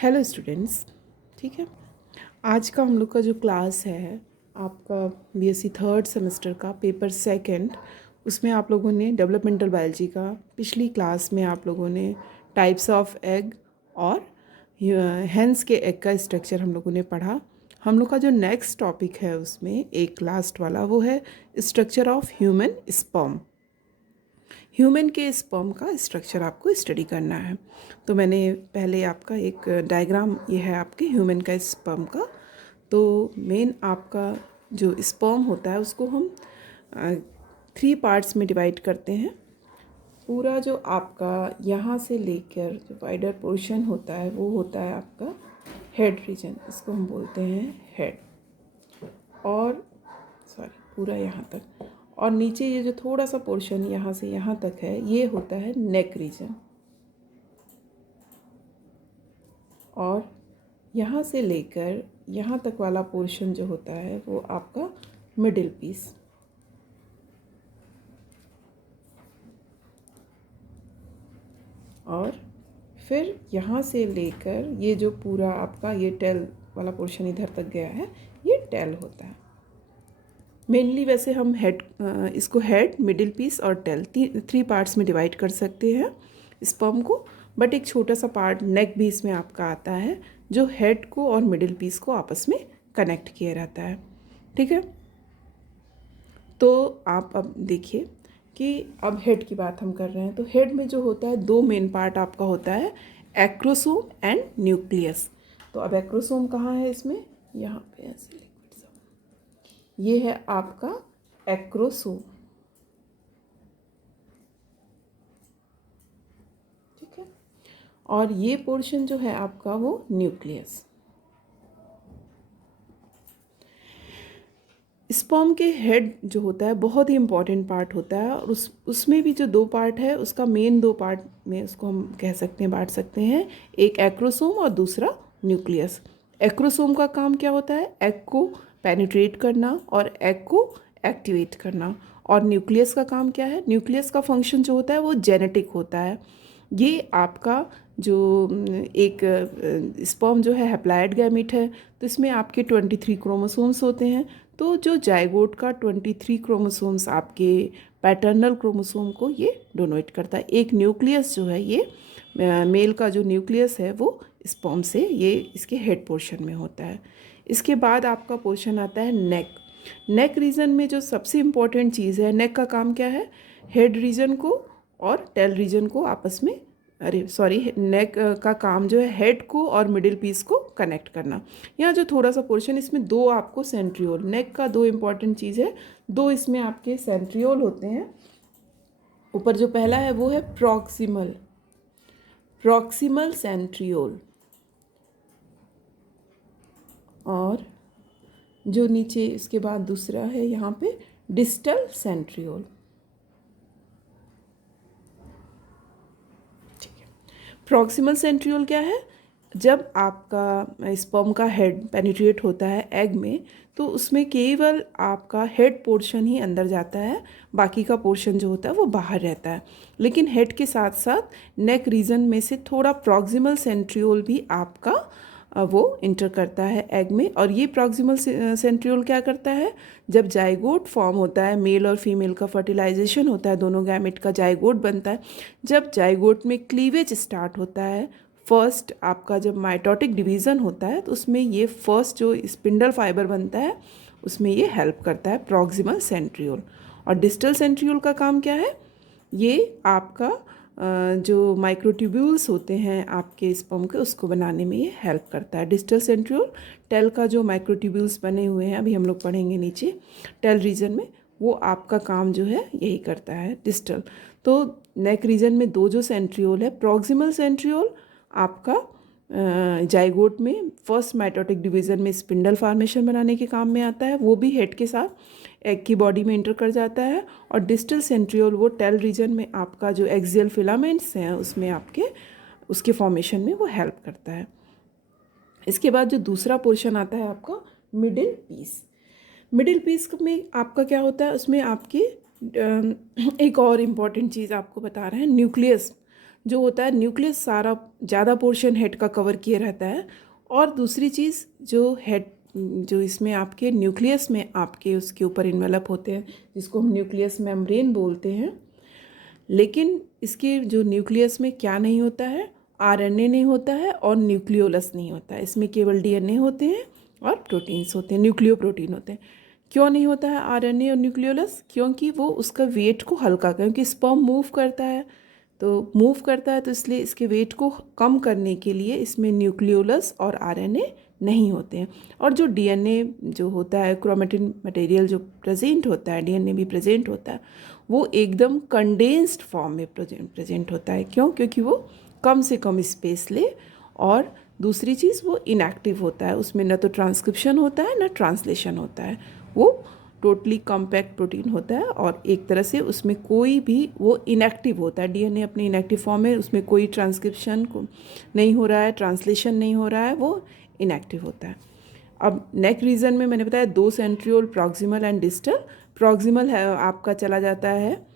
Hello students. ठीक है, आज का हम लोग का जो क्लास है आपका बीएससी थर्ड सेमेस्टर का पेपर सेकंड, उसमें आप लोगों ने डेवलपमेंटल बायोलॉजी का पिछली क्लास में आप लोगों ने टाइप्स ऑफ एग और हेंस के एग का स्ट्रक्चर हम लोगों ने पढ़ा। हम लोग का जो नेक्स्ट टॉपिक है उसमें एक लास्ट वाला वो है structure of human sperm. Human के स्पर्म का स्ट्रक्चर आपको स्टडी करना है। तो मैंने पहले आपका एक डायग्राम, ये है आपके ह्यूमन का स्पर्म का। तो मेन आपका जो स्पर्म होता है उसको हम 3 पार्ट्स में डिवाइड करते हैं। पूरा जो आपका यहाँ से लेकर जो वाइडर पोर्शन होता है वो होता है आपका हेड रीजन, इसको हम बोलते हैं हेड। और पूरा यहाँ तक, और नीचे ये जो थोड़ा सा पोर्शन यहाँ से यहाँ तक है ये होता है नेक रीजन। और यहाँ से लेकर यहाँ तक वाला पोर्शन जो होता है वो आपका मिडिल पीस। और फिर यहाँ से लेकर ये जो पूरा आपका ये टेल वाला पोर्शन इधर तक गया है ये टेल होता है। मेनली वैसे हम हेड, इसको हेड, मिडिल पीस और टेल 3 पार्ट्स में डिवाइड कर सकते हैं स्पर्म को। बट एक छोटा सा पार्ट नेक भी इसमें आपका आता है जो हेड को और मिडिल पीस को आपस में कनेक्ट किया रहता है। ठीक है, तो आप अब देखिए कि अब हेड की बात हम कर रहे हैं। तो हेड में जो होता है 2 मेन पार्ट आपका होता है, एक्रोसोम एंड न्यूक्लियस। तो अब एक्रोसोम कहाँ है इसमें, यहाँ पे ऐसे लिक्विड सा, ये है आपका एक्रोसोम। ठीक है, और ये पोर्शन जो है आपका वो न्यूक्लियस। स्पर्म के हेड जो होता है बहुत ही इम्पॉर्टेंट पार्ट होता है। और उसमें भी जो 2 पार्ट है उसका मेन 2 पार्ट में उसको हम कह सकते हैं, बांट सकते हैं, एक एक्रोसोम और दूसरा न्यूक्लियस। एक्रोसोम का काम क्या होता है, एग को पेनिट्रेट करना और एग को एक्टिवेट करना। और न्यूक्लियस का काम क्या है, न्यूक्लियस का फंक्शन जो होता है वो जेनेटिक होता है। ये आपका जो एक स्पर्म जो है हैप्लॉइड गैमीट है, तो इसमें आपके 23 क्रोमोसोम्स होते हैं। तो जो जाइगोट का 23 क्रोमोसोम्स आपके पैटर्नल क्रोमोसोम को ये डोनेट करता है। एक न्यूक्लियस जो है ये मेल का जो न्यूक्लियस है वो स्पर्म से ये इसके हेड पोर्शन में होता है। इसके बाद आपका पोर्शन आता है नेक। नेक रीजन में जो सबसे इम्पॉर्टेंट चीज़ है, नेक का काम क्या है, हेड रीजन को और टेल रीजन को आपस में, नेक का काम जो है हेड को और मिडिल पीस को कनेक्ट करना। यहाँ जो थोड़ा सा पोर्शन, इसमें 2 आपको सेंट्रियोल, नेक का 2 इम्पॉर्टेंट चीज़ है, 2 इसमें आपके सेंट्रियोल होते हैं। ऊपर जो पहला है वो है प्रॉक्सिमल सेंट्रियोल, और जो नीचे इसके बाद दूसरा है यहाँ पे डिस्टल सेंट्रियोल। प्रॉक्सिमल सेंट्रियोल क्या है, जब आपका स्पर्म का हेड पेनिट्रेट होता है एग में तो उसमें केवल आपका हेड पोर्शन ही अंदर जाता है, बाकी का पोर्शन जो होता है वो बाहर रहता है। लेकिन हेड के साथ साथ नेक रीजन में से थोड़ा प्रॉक्सिमल सेंट्रियोल भी आपका वो इंटर करता है एग में। और ये प्रॉक्सिमल सेंट्रियोल क्या करता है, जब जाइगोट फॉर्म होता है, मेल और फीमेल का फर्टिलाइजेशन होता है, दोनों गैमेट का जाइगोट बनता है, जब जाइगोट में क्लीवेज स्टार्ट होता है, फर्स्ट आपका जब माइटोटिक डिवीज़न होता है तो उसमें ये फर्स्ट जो स्पिंडल फाइबर बनता है उसमें ये हेल्प करता है प्रॉक्सिमल सेंट्रियोल। और डिस्टल सेंट्रियोल का काम क्या है, ये आपका जो माइक्रोट्यूब्यूल्स होते हैं आपके स्पर्म के उसको बनाने में ये हेल्प करता है। डिस्टल सेंट्रियोल, टेल का जो माइक्रोट्यूब्यूल्स बने हुए हैं अभी हम लोग पढ़ेंगे नीचे टेल रीजन में, वो आपका काम जो है यही करता है डिस्टल। तो नेक रीजन में 2 जो सेंट्रियोल है, प्रॉक्सिमल सेंट्रियोल आपका जाइगोट में फर्स्ट माइटोटिक डिवीज़न में स्पिंडल फॉर्मेशन बनाने के काम में आता है, वो भी हेड के साथ एग की बॉडी में इंटर कर जाता है। और डिस्टल सेंट्रियोल वो टेल रीजन में आपका जो एक्सियल फिलामेंट्स हैं उसमें आपके उसके फॉर्मेशन में वो हेल्प करता है। इसके बाद जो दूसरा पोर्शन आता है आपका मिडिल पीस। मिडिल पीस में आपका क्या होता है, उसमें आपकी एक और इम्पॉर्टेंट चीज़ आपको बता रहे हैं, न्यूक्लियस। जो होता है न्यूक्लियस सारा ज़्यादा पोर्शन हेड का कवर किए रहता है। और दूसरी चीज़ जो हेड जो इसमें आपके न्यूक्लियस में आपके उसके ऊपर इन्वेलप होते हैं जिसको हम न्यूक्लियस मेम्ब्रेन बोलते हैं। लेकिन इसके जो न्यूक्लियस में क्या नहीं होता है, आरएनए नहीं होता है और न्यूक्लियोलस नहीं होता है। इसमें केवल डीएनए होते हैं और प्रोटीन्स होते हैं, न्यूक्लियो प्रोटीन होते हैं। क्यों नहीं होता है आरएनए और न्यूक्लियोलस? क्योंकि वो उसका वेट को हल्का, क्योंकि स्पर्म मूव करता है तो इसलिए इसके वेट को कम करने के लिए इसमें न्यूक्लियोलस और आरएनए नहीं होते हैं। और जो डीएनए जो होता है, क्रोमेटिन मटेरियल जो प्रेजेंट होता है, डीएनए भी प्रेजेंट होता है, वो एकदम कंडेंस्ड फॉर्म में प्रेजेंट होता है। क्यों? क्योंकि वो कम से कम स्पेस ले, और दूसरी चीज़ वो इनएक्टिव होता है, उसमें न तो ट्रांसक्रिप्शन होता है न ट्रांसलेशन होता है। वो टोटली कॉम्पैक्ट प्रोटीन होता है और एक तरह से उसमें कोई भी वो इनएक्टिव होता है। डीएनए अपनी इनएक्टिव फॉर्म में, उसमें कोई ट्रांसक्रिप्शन नहीं हो रहा है, ट्रांसलेशन नहीं हो रहा है, वो इनएक्टिव होता है। अब नेक रीजन में मैंने बताया 2 centriole, proximal and distal. Proximal है आपका चला जाता है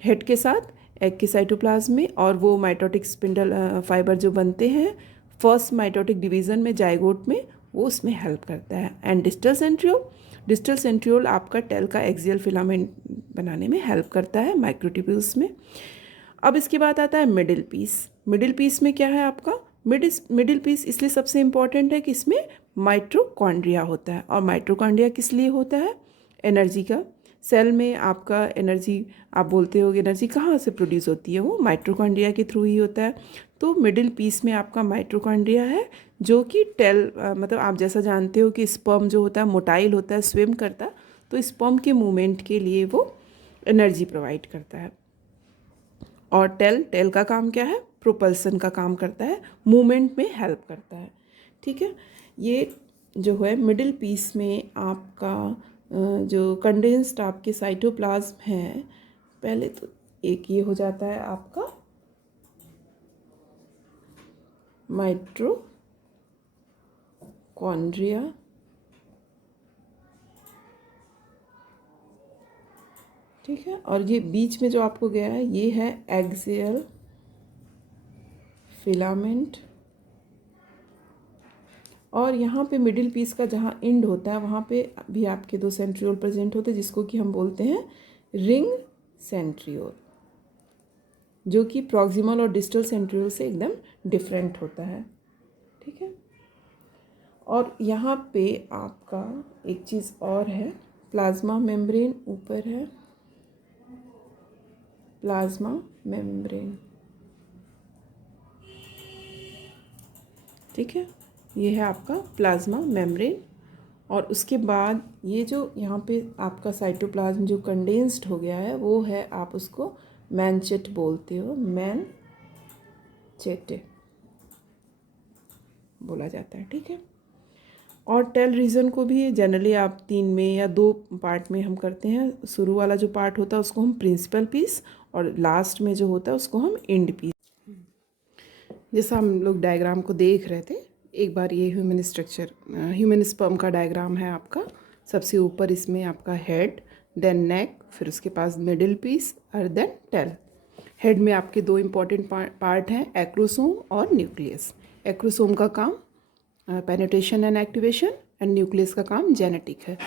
हेड के साथ एग के साइटोप्लाज्म में, और वो माइटोटिक स्पिंडल फाइबर जो बनते हैं फर्स्ट माइटोटिक डिवीज़न में जाइगोट में, वो उसमें हेल्प करता है। एंड डिस्टल सेंट्रियोल आपका टेल का एक्सियल फिलामेंट बनाने में हेल्प करता है माइक्रोट्यूब्यूल्स में। अब इसके बाद आता है मिडिल पीस। मिडिल पीस में क्या है आपका? मिडिल पीस इसलिए सबसे इम्पॉर्टेंट है कि इसमें माइटोकॉन्ड्रिया होता है। और माइटोकॉन्ड्रिया किस लिए होता है? एनर्जी का। सेल में आपका एनर्जी, आप बोलते हो एनर्जी कहाँ से प्रोड्यूस होती है? वो माइटोकॉन्ड्रिया के थ्रू ही होता है। तो मिडिल पीस में आपका माइटोकॉन्ड्रिया है, जो कि मतलब आप जैसा जानते हो कि स्पर्म जो होता है मोटाइल होता है, स्विम करता, तो स्पर्म के मूवमेंट के लिए वो एनर्जी प्रोवाइड करता है। और टेल का काम क्या है? प्रोपल्सन का काम करता है, मूवमेंट में हेल्प करता है। ठीक है, ये जो है मिडिल पीस में आपका जो कंडेंस्ड आपके साइटोप्लाज्म है, पहले तो एक ये हो जाता है आपका माइटोकॉन्ड्रिया, ठीक है, और ये बीच में जो आपको गया है ये है एक्सियल फिलामेंट। और यहाँ पे मिडिल पीस का जहाँ एंड होता है वहाँ पे भी आपके 2 सेंट्रियोल प्रेजेंट होते हैं, जिसको कि हम बोलते हैं रिंग सेंट्रियोल, जो कि प्रॉक्सिमल और डिस्टल सेंट्रियोल से एकदम डिफरेंट होता है। ठीक है, और यहाँ पे आपका एक चीज़ और है, प्लाज्मा मेम्ब्रेन ऊपर है, प्लाज्मा मेम्ब्रेन। ठीक है, ये है आपका प्लाज्मा मेम्ब्रेन। और उसके बाद ये जो यहाँ पे आपका साइटोप्लाज्म जो कंडेंस्ड हो गया है, वो है, आप उसको मैनचेट बोलते हो, मैनचेटे बोला जाता है। ठीक है, और टेल रीजन को भी जनरली आप 3 में या 2 पार्ट में हम करते हैं। शुरू वाला जो पार्ट होता है उसको हम प्रिंसिपल पीस, और लास्ट में जो होता है उसको हम एंड पीस। जैसा हम लोग डायग्राम को देख रहे थे, एक बार ये ह्यूमन स्ट्रक्चर, ह्यूमन स्पर्म का डायग्राम है आपका। सबसे ऊपर इसमें आपका हेड, देन नेक, फिर उसके पास मिडिल पीस और देन टेल। हेड में आपके 2 इम्पॉर्टेंट पार्ट हैं, एक्रोसोम और न्यूक्लियस। एक्रोसोम का काम penetration and activation, and nucleus का काम जेनेटिक है।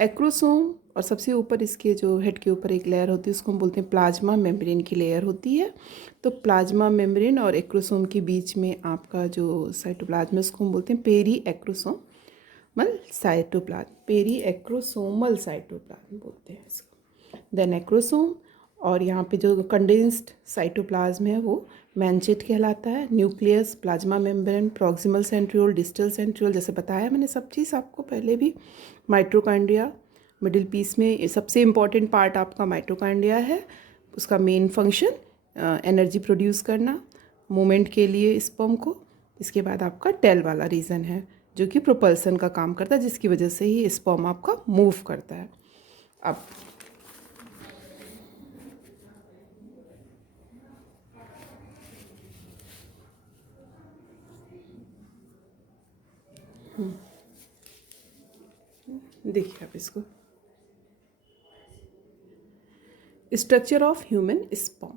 एक्रोसोम और सबसे ऊपर इसके जो हेड के ऊपर एक लेयर होती है उसको हम बोलते हैं प्लाज्मा मेम्ब्रेन की लेयर होती है। तो प्लाज्मा मेम्ब्रेन और एक्रोसोम के बीच में आपका जो साइटोप्लाज्म है उसको हम बोलते हैं periacrosomal cytoplasm, periacrosomal cytoplasm बोलते हैं इसको। देन एक्रोसोम, और यहाँ पे जो कंडेंस्ड साइटोप्लाज्म है वो मैनचेट कहलाता है। Nucleus, plasma membrane, proximal centriole, distal centriole, जैसे बताया मैंने सब चीज़ आपको पहले भी। माइटोकॉन्ड्रिया, मिडिल पीस में सबसे इम्पॉर्टेंट पार्ट आपका माइटोकॉन्ड्रिया है। उसका मेन फंक्शन एनर्जी प्रोड्यूस करना, मूवमेंट के लिए स्पर्म को। इसके बाद आपका टेल वाला रीजन है जो कि प्रोपल्सन का काम करता है, जिसकी वजह से ही स्पर्म आपका मूव करता है। अब देखिए आप इसको, स्ट्रक्चर ऑफ ह्यूमन स्पर्म,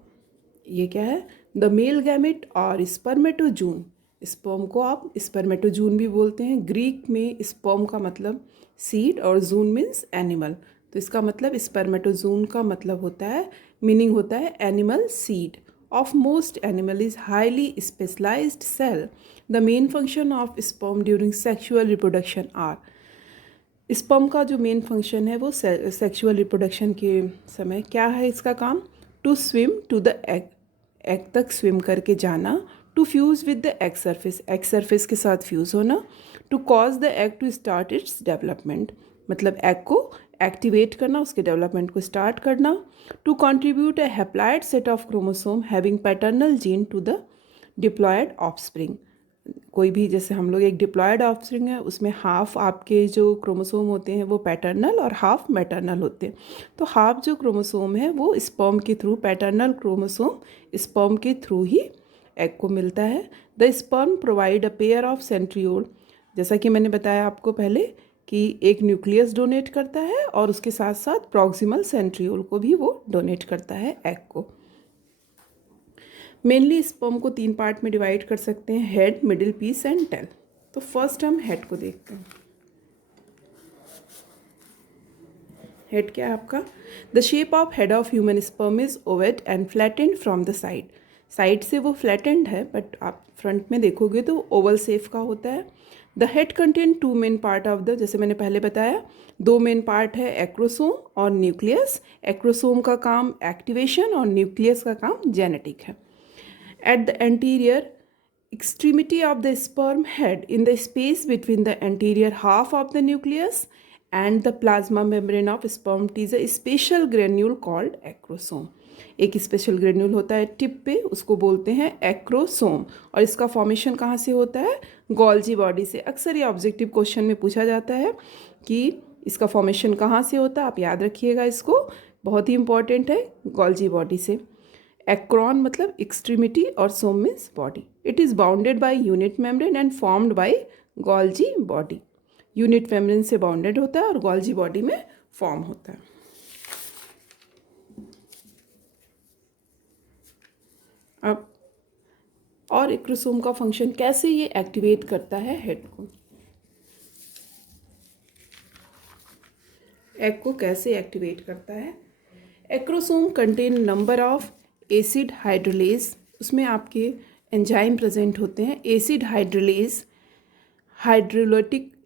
ये क्या है? द मेल गैमेट और स्पर्मेटोजून, स्पर्म को आप स्पर्मेटोजून भी बोलते हैं। ग्रीक में स्पर्म का मतलब सीड और जून मीन्स एनिमल, तो इसका मतलब स्पर्मेटोजून का मतलब होता है, मीनिंग होता है animal seed of most animal is highly specialized cell. The main function of sperm during sexual reproduction are, sperm का जो मेन फंक्शन है वो सेक्सुअल रिप्रोडक्शन के समय क्या है इसका काम, to swim to the egg, egg तक स्विम करके जाना, to fuse with the egg surface के साथ फ्यूज़ होना, to cause the egg to start its development, मतलब एग को एक्टिवेट करना, उसके डेवलपमेंट को स्टार्ट करना, to contribute a haploid set of chromosome having paternal gene to the diploid offspring, कोई भी जैसे हम लोग एक डिप्लॉयड ऑफस्प्रिंग है उसमें हाफ आपके जो क्रोमोसोम होते हैं वो पैटर्नल और हाफ मैटर्नल होते हैं, तो हाफ जो क्रोमोसोम है वो स्पर्म के थ्रू, पैटर्नल क्रोमोसोम स्पर्म के थ्रू ही एग को मिलता है। The sperm provide a pair of centriole, जैसा कि मैंने बताया आपको पहले कि एक न्यूक्लियस डोनेट करता है और उसके साथ साथ प्रॉक्सिमल सेंट्रियोल को भी वो डोनेट करता है एग को। मेनली स्पर्म को 3 पार्ट में डिवाइड कर सकते हैं, head, middle piece and tail. तो फर्स्ट हम हेड को देखते हैं। हेड क्या है आपका, the shape of head of human sperm is ovate and flattened from the side, side से वो फ्लैटेंड है बट आप फ्रंट में देखोगे तो ओवल शेप का होता है। The head contain 2 main part of the, जैसे मैंने पहले बताया 2 मेन पार्ट है, एक्रोसोम और न्यूक्लियस। एक्रोसोम का काम एक्टिवेशन और न्यूक्लियस का काम जेनेटिक है। At the anterior extremity of the sperm head, in the space between the anterior half of the nucleus and the plasma membrane of sperm, is a special granule called acrosome. एक special granule होता है tip पे, उसको बोलते हैं acrosome, और इसका formation कहाँ से होता है, गोल्जी बॉडी से। अक्सर ये ऑब्जेक्टिव क्वेश्चन में पूछा जाता है कि इसका फॉर्मेशन कहाँ से होता है, आप याद रखिएगा इसको, बहुत ही इंपॉर्टेंट है, गोल्जी बॉडी से। एक्क्रॉन मतलब एक्सट्रीमिटी और soma means body. It is bounded by unit membrane and formed by Golgi body, unit membrane से बाउंडेड होता है और गोल्जी बॉडी में फॉर्म होता है। अब और एक्रोसोम का फंक्शन, कैसे ये एक्टिवेट करता है हेड को, एग को कैसे एक्टिवेट करता है। Acrosome contain number of acid hydrolase, उसमें आपके एंजाइम प्रेजेंट होते हैं। एसिड हाइड्रोलेज,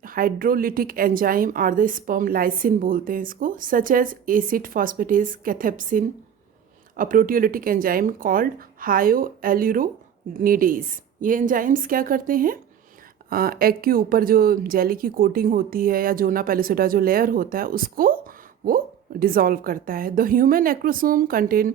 हाइड्रोलिटिक एंजाइम और द स्पर्म लाइसिन बोलते हैं इसको, such as acid phosphatase cathepsin, a proteolytic enzyme called hyaluronidase. ये एंजाइम्स क्या करते हैं, एग के ऊपर जो जेली की कोटिंग होती है या जोना पेलिसिडा जो लेयर होता है उसको वो डिसॉल्व करता है। The human acrosome contain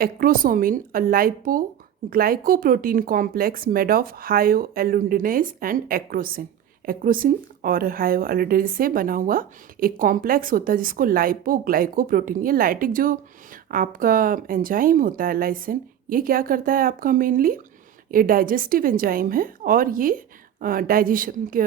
acrosomin, a lipoglycoprotein complex made of hyoalunidase and acrosin. Acrosin और हायोएल्यूरोनिडेज से बना हुआ एक कॉम्प्लेक्स होता है जिसको लाइपोग्लाइकोप्रोटीन, ये लाइटिक जो आपका एंजाइम होता है लाइसिन, ये क्या करता है आपका, मेनली ये डाइजेस्टिव एंजाइम है और ये डाइजेशन के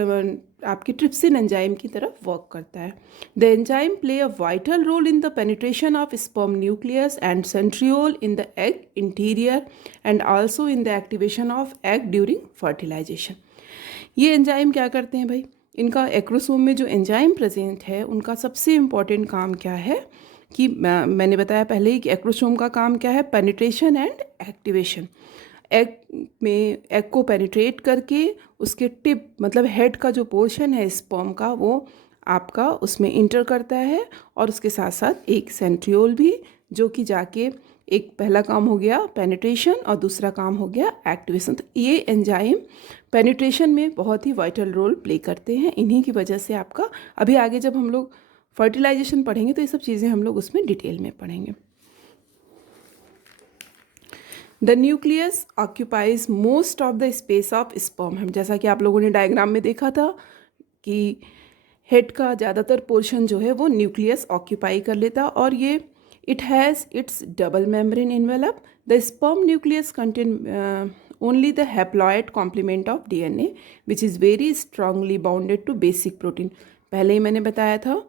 आपकी ट्रिप्सिन एंजाइम की तरफ वर्क करता है। The enzyme play a vital role in the penetration of sperm nucleus and centriole in the egg interior and also in the activation of egg during fertilisation. ये enzyme क्या करते हैं भाई, इनका एक्रोसोम में जो एंजाइम प्रेजेंट है उनका सबसे इम्पॉर्टेंट काम क्या है कि मैंने बताया पहले ही कि एक्रोसोम का काम क्या है, पेनिट्रेशन एंड एक्टिवेशन। एग को पेनिट्रेट करके उसके टिप मतलब हेड का जो पोर्शन है स्पर्म का वो आपका उसमें इंटर करता है और उसके साथ साथ एक सेंट्रियोल भी, जो कि जाके एक पहला काम हो गया पेनिट्रेशन और दूसरा काम हो गया एक्टिवेशन। तो ये एंजाइम पेनिट्रेशन में बहुत ही वाइटल रोल प्ले करते हैं, इन्हीं की वजह से आपका अभी आगे जब हम लोग फर्टिलाइजेशन पढ़ेंगे तो ये सब चीज़ें हम लोग उसमें डिटेल में पढ़ेंगे। The nucleus occupies most of the space of sperm, हम जैसा कि आप लोगों ने डायग्राम में देखा था कि हेड का ज़्यादातर पोर्शन जो है वो न्यूक्लियस ऑक्यूपाई कर लेता और ये it has its double membrane envelope. The sperm nucleus contain only the haploid complement of DNA which is very strongly bounded to basic protein. पहले ही मैंने बताया था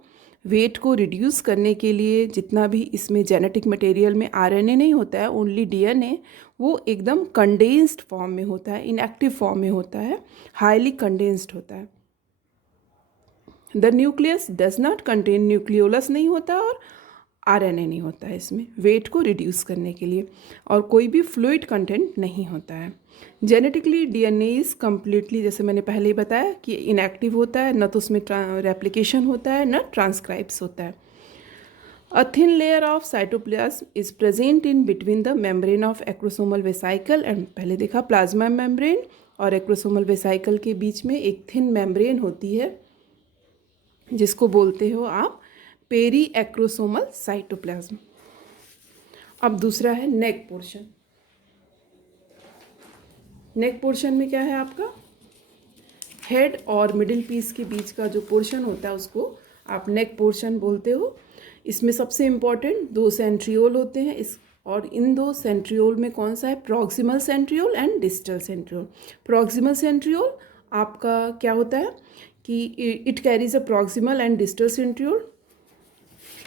वेट को रिड्यूस करने के लिए जितना भी इसमें जेनेटिक मटेरियल में आरएनए नहीं होता है, ओनली डीएनए, वो एकदम कंडेंस्ड फॉर्म में होता है, इनएक्टिव फॉर्म में होता है, हाईली कंडेंस्ड होता है। The nucleus does not contain, nucleolus नहीं होता और आरएनए नहीं होता है इसमें, वेट को रिड्यूस करने के लिए, और कोई भी फ्लूइड कंटेंट नहीं होता है। जेनेटिकली डीएनए इज़ कम्प्लीटली, जैसे मैंने पहले ही बताया कि इनएक्टिव होता है, न तो उसमें रेप्लिकेशन होता है न ट्रांसक्राइब्स होता है। A thin layer of cytoplasm is present in between the membrane of acrosomal vesicle and पहले देखा प्लाज्मा मेम्ब्रेन और एक्रोसोमल वेसाइकल के बीच में एक थिन मेम्ब्रेन होती है जिसको बोलते हो आप पेरी एक्रोसोमल साइटोप्लाज्म। अब दूसरा है नेक पोर्शन। नेक पोर्शन में क्या है आपका, हेड और मिडिल पीस के बीच का जो पोर्शन होता है उसको आप नेक पोर्शन बोलते हो। इसमें सबसे इम्पॉर्टेंट 2 सेंट्रियोल होते हैं, इस और इन 2 सेंट्रियोल में कौन सा है, proximal centriole and distal centriole. Proximal centriole आपका क्या होता है कि it carries a proximal and distal centriole.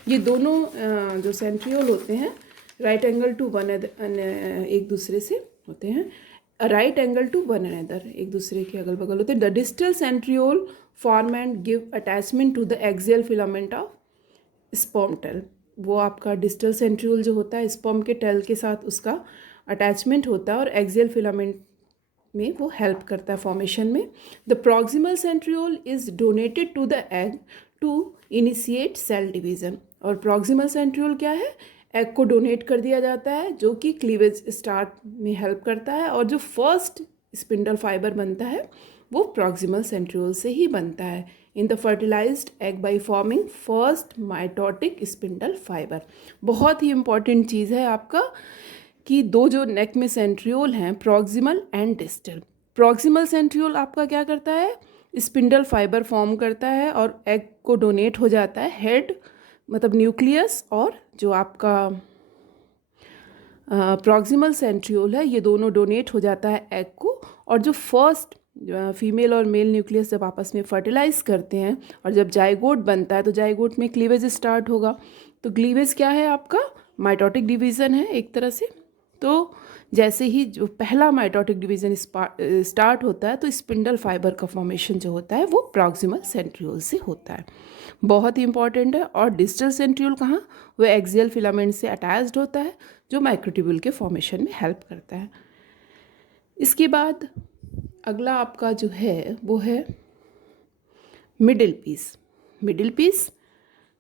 ये दोनों जो सेंट्रियोल होते हैं राइट एंगल टू वन एक दूसरे से होते हैं, right angle to one another, एक दूसरे के अगल बगल होते हैं। The distal centriole form and give attachment to the axial filament of sperm tail. वो आपका डिस्टल सेंट्रियोल जो होता है स्पर्म के टेल के साथ उसका अटैचमेंट होता है और एक्सियल फिलामेंट में वो हेल्प करता है फॉर्मेशन में। The proximal centriole is donated to the egg to initiate cell division. और प्रॉक्सिमल सेंट्रियोल क्या है, एग को डोनेट कर दिया जाता है जो कि क्लीवेज स्टार्ट में हेल्प करता है, और जो फर्स्ट स्पिंडल फाइबर बनता है वो प्रॉक्सिमल सेंट्रियोल से ही बनता है in the fertilised egg by forming first mitotic spindle fibre. बहुत ही इंपॉर्टेंट चीज़ है आपका कि 2 जो नेक में सेंट्रियोल हैं proximal and distal. Proximal centriole आपका क्या करता है, स्पिंडल फाइबर फॉर्म करता है और एग को डोनेट हो जाता है हेड मतलब न्यूक्लियस, और जो आपका प्रॉक्सिमल सेंट्रियोल है ये दोनों डोनेट हो जाता है एग को। और जो फर्स्ट फीमेल और मेल न्यूक्लियस जब आपस में फर्टिलाइज करते हैं और जब जाइगोट बनता है तो जाइगोट में क्लीवेज स्टार्ट होगा। तो क्लीवेज क्या है आपका, माइटोटिक डिवीज़न है एक तरह से। तो जैसे ही जो पहला माइटोटिक डिवीज़न स्टार्ट होता है तो स्पिंडल फाइबर का फॉर्मेशन जो होता है वो प्रॉक्सिमल सेंट्रियोल से होता है, बहुत ही इंपॉर्टेंट है। और डिस्टल सेंट्रियोल कहाँ, वो एक्सियल फिलामेंट से अटैच्ड होता है जो माइक्रोट्यूब्यूल के फॉर्मेशन में हेल्प करता है। इसके बाद अगला आपका जो है वो है middle piece. Middle piece,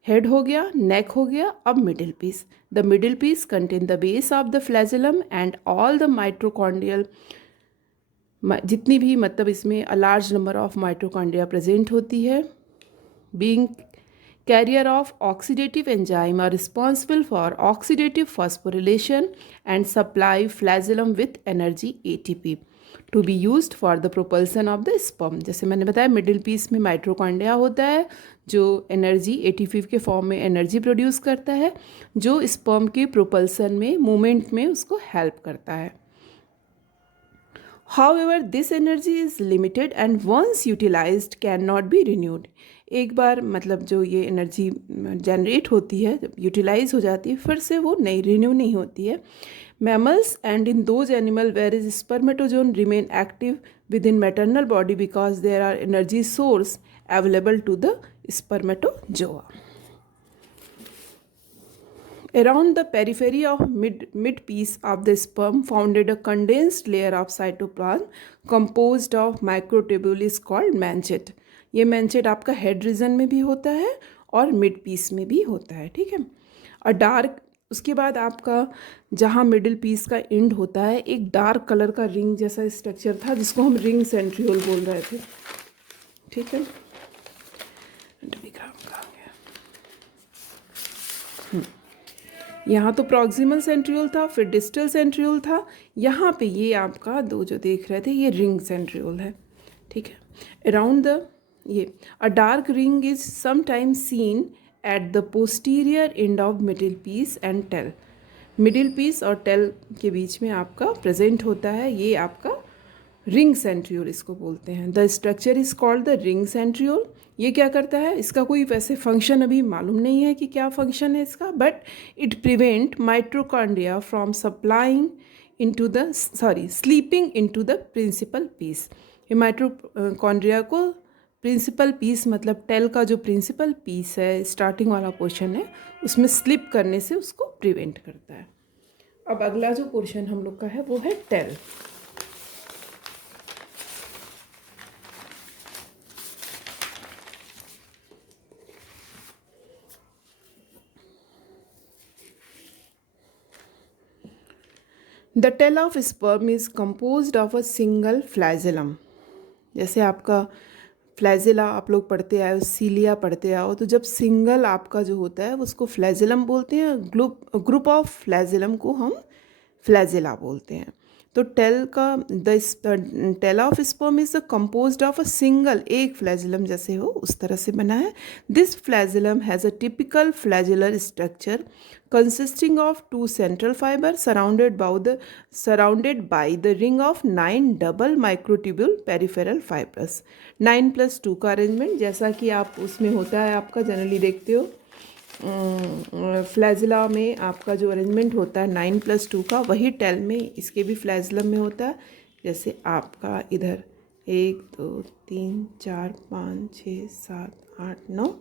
head हो गया, नेक हो गया, अब middle piece. The middle piece contain the base of the flagellum and all the mitochondrial, जितनी भी मतलब इसमें a large number of mitochondria present होती है, being carrier of oxidative enzyme are responsible for oxidative phosphorylation and supply flagellum with energy ATP to be used for the propulsion of the sperm. जैसे मैंने बताया middle piece में mitochondria होता है जो energy ATP के फॉर्म में energy produce करता है जो स्पर्म के प्रोपल्सन में मूवमेंट में उसको हेल्प करता है। However, this energy is limited and once utilized cannot be renewed. एक बार मतलब जो ये एनर्जी जनरेट होती है जब यूटिलाइज हो जाती है फिर से वो नई रिन्यू नहीं होती है। Mammals and in those animal where is spermatozoon remain active within maternal body because there are energy source available to the spermatozoa. Around the periphery of mid piece of the sperm founded a condensed layer of cytoplasm composed of microtubules called manchet. ये manchet आपका head region में भी होता है और mid piece में भी होता है, ठीक है। और डार्क, उसके बाद आपका जहाँ मिडिल पीस का एंड होता है एक डार्क कलर का रिंग जैसा स्ट्रक्चर था जिसको हम रिंग सेंट्रियोल बोल रहे थे, ठीक है। यहाँ तो प्रॉक्सिमल सेंट्रियोल था, फिर डिस्टल सेंट्रियोल था, यहाँ पे ये आपका 2 जो देख रहे थे ये रिंग सेंट्रियोल है, ठीक है। अराउंड द ये a dark ring is sometimes seen at the posterior end of middle piece and tail. Middle piece और टेल के बीच में आपका प्रेजेंट होता है ये आपका रिंग सेंट्रियोल इसको बोलते हैं। The structure is called the ring centriole. ये क्या करता है, इसका कोई वैसे फंक्शन अभी मालूम नहीं है कि क्या फंक्शन है इसका, but it prevent mitochondria from supplying into the slipping into the principal piece. ये माइट्रोकॉन्ड्रिया को प्रिंसिपल पीस मतलब टेल का जो प्रिंसिपल पीस है, स्टार्टिंग वाला पोर्शन है, उसमें स्लिप करने से उसको प्रिवेंट करता है। अब अगला जो पोर्शन हम लोग का है वो है tail. The tail of sperm is composed of a single flagellum. जैसे आपका फ्लैजेला आप लोग पढ़ते आए, सीलिया पढ़ते आओ, तो जब सिंगल आपका जो होता है उसको फ्लैजेलम बोलते हैं, ग्रुप ऑफ फ्लैजेलम को हम फ्लैजेला बोलते हैं। तो tail of sperm is composed of a single, एक फ्लैजेलम जैसे हो उस तरह से बना है। This flagellum has a typical flagellar structure consisting of two central fibers surrounded by the ring of 9 double microtubule peripheral fibers। 9+2 का अरेंजमेंट जैसा कि आप उसमें होता है, आपका जनरली देखते हो फ्लैजिला में आपका जो अरेंजमेंट होता है 9+2 का, वही टेल में इसके भी फ्लैजिलम में होता है। जैसे आपका इधर 1 2 3 4 5 6 7 8 9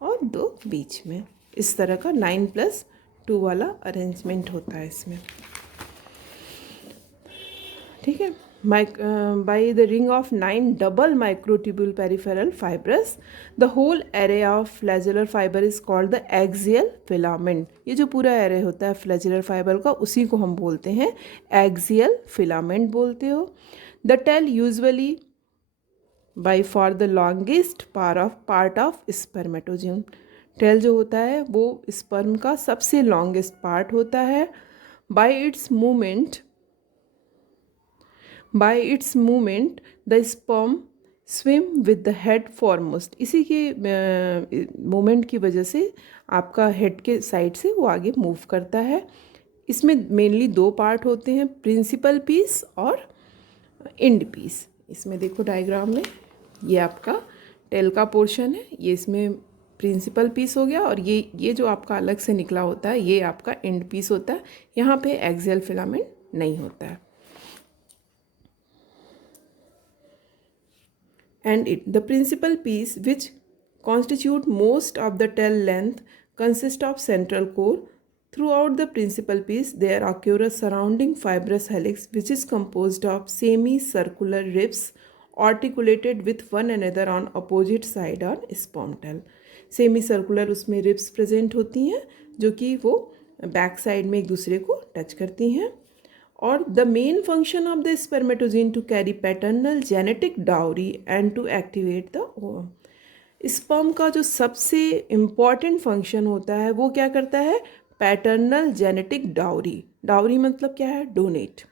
और 2 बीच में, इस तरह का 9+2 वाला अरेंजमेंट होता है इसमें, ठीक है। By the ring of 9 double microtubule peripheral fibrous the whole array of flagellar fibre is called the axial filament. ये जो पूरा एरे होता है फ्लैजुलर फाइबर का, उसी को हम बोलते हैं एक्सियल फिलामेंट बोलते हो। The tail usually by far the longest part of spermatozoon. Tail जो होता है वो स्पर्म का सबसे लॉन्गेस्ट पार्ट होता है। By its movement the sperm swim with the head foremost. इसी के मूवमेंट की वजह से आपका हेड के साइड से वो आगे मूव करता है। इसमें मेनली 2 पार्ट होते हैं, प्रिंसिपल पीस और एंड पीस। इसमें देखो डायग्राम में, ये आपका टेल का पोर्शन है, ये इसमें प्रिंसिपल पीस हो गया, और ये जो आपका अलग से निकला होता है ये आपका एंड पीस होता है। यहाँ पे एक्सियल फिलामेंट नहीं होता है। And the principal piece which constitute most of the tail length consist of central core. Throughout the principal piece there occur a surrounding fibrous helix which is composed of semicircular ribs articulated with one another on opposite side on sperm tail। semicircular उसमें ribs present होती हैं जो कि वो back side में एक दूसरे को टच करती हैं। और the main function of the spermatozoon to carry paternal genetic dowry and to activate the ovum. Sperm का जो सबसे इम्पॉर्टेंट फंक्शन होता है वो क्या करता है, पैटर्नल जेनेटिक डाउरी। डाउरी मतलब क्या है, डोनेट।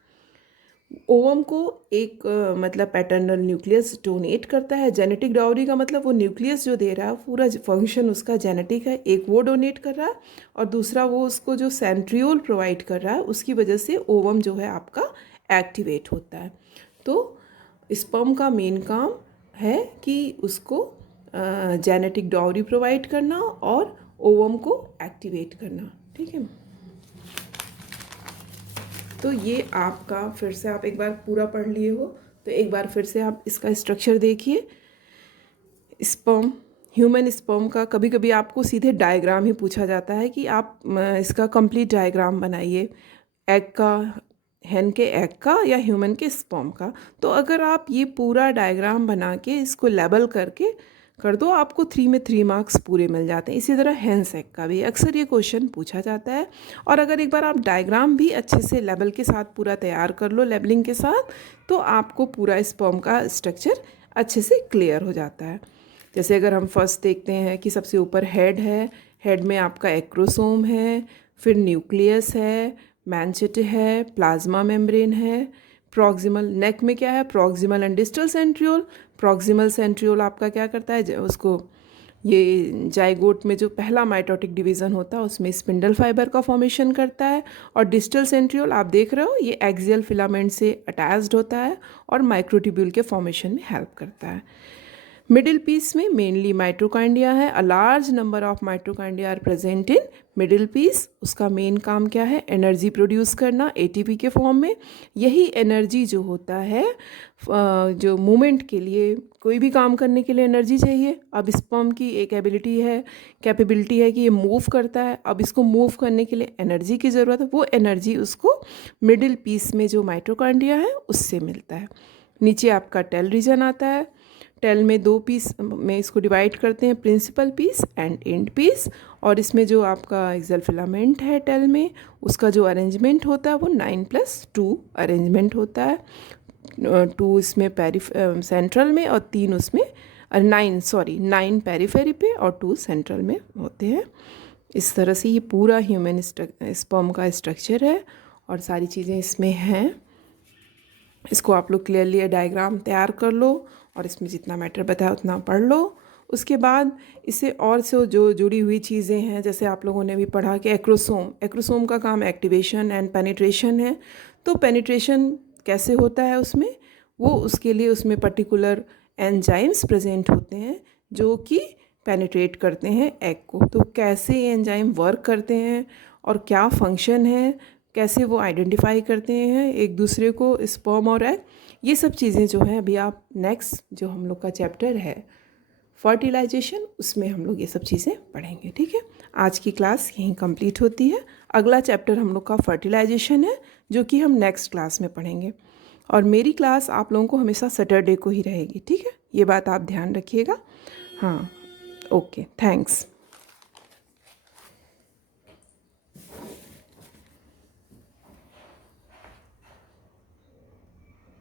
ओवम को एक मतलब पैटर्नल न्यूक्लियस डोनेट करता है। जेनेटिक डाउरी का मतलब वो न्यूक्लियस जो दे रहा है पूरा फंक्शन उसका जेनेटिक है, एक वो डोनेट कर रहा है और दूसरा वो उसको जो सेंट्रियोल प्रोवाइड कर रहा है उसकी वजह से ओवम जो है आपका एक्टिवेट होता है। तो स्पर्म का मेन काम है कि उसको जेनेटिक डाउरी प्रोवाइड करना और ओवम को एक्टिवेट करना, ठीक है। तो ये आपका फिर से आप एक बार पूरा पढ़ लिए हो तो एक बार फिर से आप इसका स्ट्रक्चर देखिए। स्पर्म, ह्यूमन स्पर्म का कभी कभी आपको सीधे डायग्राम ही पूछा जाता है कि आप इसका कंप्लीट डायग्राम बनाइए, एग का, हेन के एग का या ह्यूमन के स्पर्म का। तो अगर आप ये पूरा डायग्राम बना के इसको लेबल करके कर दो, आपको 3 में 3 मार्क्स पूरे मिल जाते हैं। इसी तरह हेंस एग का भी अक्सर ये क्वेश्चन पूछा जाता है। और अगर एक बार आप डायग्राम भी अच्छे से लेबल के साथ पूरा तैयार कर लो, लेबलिंग के साथ, तो आपको पूरा स्पर्म का स्ट्रक्चर अच्छे से क्लियर हो जाता है। जैसे अगर हम फर्स्ट देखते हैं कि सबसे ऊपर हेड है, हेड में आपका एक्रोसोम है, फिर न्यूक्लियस है, मैनचेटे है, प्लाज्मा मेम्ब्रेन है, प्रॉक्सिमल, नेक में क्या है, proximal and distal centriole. Proximal centriole आपका क्या करता है, उसको ये जाइगोट में जो पहला माइटोटिक डिवीज़न होता है उसमें स्पिंडल फाइबर का फॉर्मेशन करता है। और डिस्टल सेंट्रियोल आप देख रहे हो ये एक्सियल फिलामेंट से अटैच्ड होता है और माइक्रोट्यूब्यूल के फॉर्मेशन में हेल्प करता है। मिडिल पीस में मेनली माइटोकांड्रिया है। A large number of mitochondria are present in middle piece. उसका मेन काम क्या है? एनर्जी प्रोड्यूस करना एटीपी के फॉर्म में। यही एनर्जी जो होता है जो मूवमेंट के लिए, कोई भी काम करने के लिए एनर्जी चाहिए। अब स्पर्म की एक कैपेबिलिटी है कि ये मूव करता है। अब इसको मूव करने के लिए एनर्जी की ज़रूरत है। वो एनर्जी उसको मिडिल पीस में जो माइटोकांड्रिया है उससे मिलता है। नीचे आपका टेल रीजन आता है। टेल में 2 पीस में इसको डिवाइड करते हैं, principal piece and end piece. और इसमें जो आपका एक्सल फिलामेंट है टेल में, उसका जो अरेंजमेंट होता है वो 9+2 अरेंजमेंट होता है। 2 इसमें सेंट्रल में और 3 उसमें 9 पेरीफेरी पे और 2 सेंट्रल में होते हैं। इस तरह से ये पूरा ह्यूमन स्पर्म का स्ट्रक्चर है और सारी चीज़ें इसमें हैं। इसको आप लोग क्लियरली डायग्राम तैयार कर लो और इसमें जितना मैटर बताया उतना पढ़ लो। उसके बाद इससे और से जो जुड़ी हुई चीज़ें हैं, जैसे आप लोगों ने भी पढ़ा कि एक्रोसोम का काम एक्टिवेशन एंड पेनिट्रेशन है। तो पेनिट्रेशन कैसे होता है उसमें, वो उसके लिए उसमें पर्टिकुलर एंजाइम्स प्रेजेंट होते हैं जो कि पेनिट्रेट करते हैं एग को। तो कैसे ये एंजाइम वर्क करते हैं और क्या फंक्शन है, कैसे वो आइडेंटिफाई करते हैं एक दूसरे को, स्पर्म और एग, ये सब चीज़ें जो हैं अभी आप नेक्स्ट जो हम लोग का चैप्टर है फर्टिलाइजेशन, उसमें हम लोग ये सब चीज़ें पढ़ेंगे। ठीक है, आज की क्लास यहीं कंप्लीट होती है। अगला चैप्टर हम लोग का फर्टिलाइजेशन है जो कि हम नेक्स्ट क्लास में पढ़ेंगे। और मेरी क्लास आप लोगों को हमेशा सैटरडे को ही रहेगी। ठीक है, ये बात आप ध्यान रखिएगा। हाँ, ओके, थैंक्स।